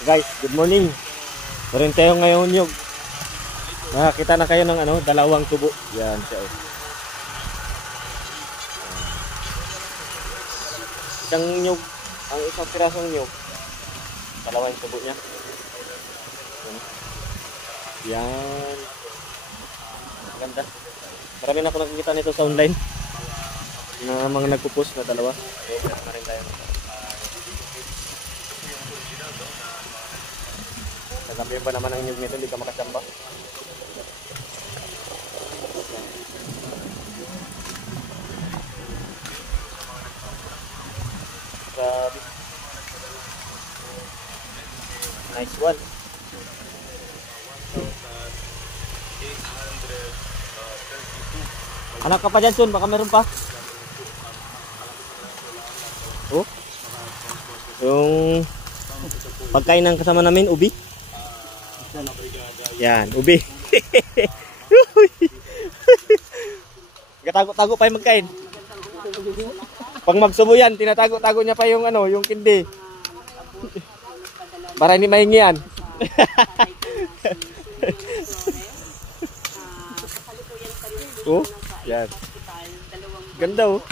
Guys, good morning. Meron tayo ngayon yung nakakita na kayo ng dalawang tubo. Yan siya. Isang nyug, ang isang pirasong nyug, dalawang tubo niya. Yan. Ganda. Marami na ako nakikita nito sa online na mga nagpo-post na dalawa. Okay, na rin tayo. Nagabi ba naman ang nyug nito, hindi ka makasamba. Grabe. Nice one. Anak ka pa dyan, Sun? Baka meron pa. Oh. Yung pagkain ng kasama namin, ubi. Yan, ubi. Gatago-tago pa yung magkain. Pag magsubo yan, tinatago-tago niya pa yung yung kindi. Para hindi mahingian. Oh, yan. Ganda oh.